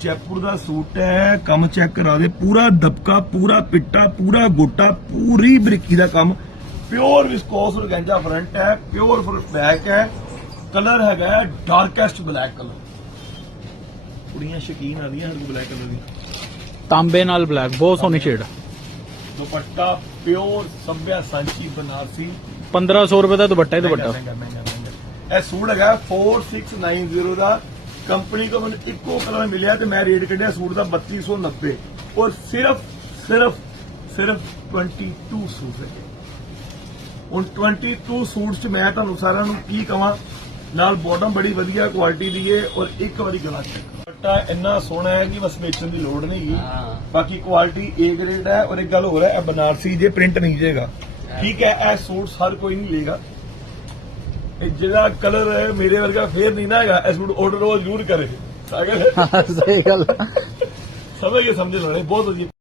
जयपुर का सूट है, कम चेक करा दे, पूरा दबका, पूरा पिट्टा, पूरा गोटा, पूरी बरीकी का कम, प्योर विस्कोस ऑर्गेंजा फ्रंट है, प्योर बैक है, कलर है डार्केस्ट ब्लैक कलर। कुड़ियां शकीन आ रही हैं ब्लैक कलर दी। तांबे नाल ब्लैक बहुत सोहनी शेड। दुपट्टा प्योर सभ्या सांची बनारसी 1500 रुपए का दुपट्टा ही दुपट्टा। ਇਹ ਸੂਟ ਹੈਗਾ 4690 ਦਾ ਕੰਪਨੀ ਕੋ ਮੈਨੂੰ ਇੱਕੋ ਕਲਰ ਮਿਲਿਆ ਤੇ ਮੈਂ ਰੇਟ ਕੱਢਿਆ ਸੂਟ ਦਾ 3290 ਔਰ ਸਿਰਫ 22 ਸੂਟ ਹੈ। ਹੁਣ 22 ਸੂਟਸ ਚ ਮੈਂ ਤੁਹਾਨੂੰ ਸਾਰਿਆਂ ਨੂੰ ਕੀ ਕਵਾਂ, ਨਾਲ ਬਾਟਮ ਬੜੀ ਵਧੀਆ ਕੁਆਲਿਟੀ ਦੀ ਹੈ ਔਰ ਇੱਕ ਵਾਰੀ ਗਲਾ ਚੈੱਕ ਦੁਪੱਟਾ ਇੰਨਾ ਸੋਹਣਾ ਹੈ ਕਿ ਬਸ ਵੇਚਣ ਦੀ ਲੋੜ ਨਹੀਂ ਹੈ। ਬਾਕੀ ਕੁਆਲਿਟੀ ਏ ਗ੍ਰੇਡ ਹੈ ਔਰ ਇੱਕ ਗੱਲ ਹੋਰ ਹੈ, ਇਹ ਬਨਾਰਸੀ ਜੇ ਪ੍ਰਿੰਟ ਨਹੀਂ ਜੇਗਾ, ਠੀਕ ਹੈ। ਇਹ ਸੂਟ ਹਰ ਕੋਈ ਨਹੀਂ ਲੇਗਾ। ਜਿਹੜਾ ਕਲਰ ਹੈ ਮੇਰੇ ਵਰਗਾ ਫੇਰ ਨਹੀਂ ਨਾ ਹੈਗਾ, ਇਹ ਸੂਟ ਆਰਡਰ ਉਹ ਜ਼ਰੂਰ ਕਰੇ। ਸਹੀ ਗੱਲ ਸਮਝ ਕੇ ਸਮਝ ਲੈਣੇ ਬਹੁਤ ਵਧੀਆ।